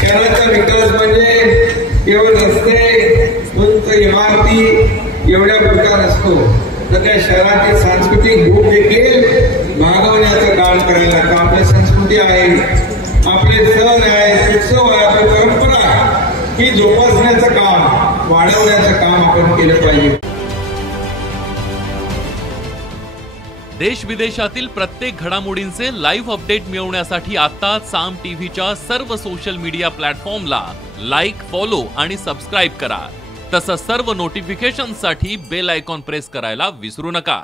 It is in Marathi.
शहराचा विकास म्हणजे केवळ रस्ते उंच इमारती एवढ्या प्रकार असतो, तर त्या शहरातील सांस्कृतिक भूक देखील भागवण्याचं काम करायला लागतं. आपली संस्कृती आहे, आपले सण आहे, उत्सव आहे, आपली परंपरा ही जोपासण्याचं काम, वाढवण्याचं काम आपण केलं पाहिजे. देश विदेशातील प्रत्येक घडामोडींचे लाईव्ह अपडेट मिळवण्यासाठी आता साम टीव्हीच्या सर्व सोशल मीडिया प्लॅटफॉर्मला लाईक, फॉलो आणि सबस्क्राईब करा. तसंच सर्व नोटिफिकेशनसाठी बेल आयकॉन प्रेस करायला विसरू नका.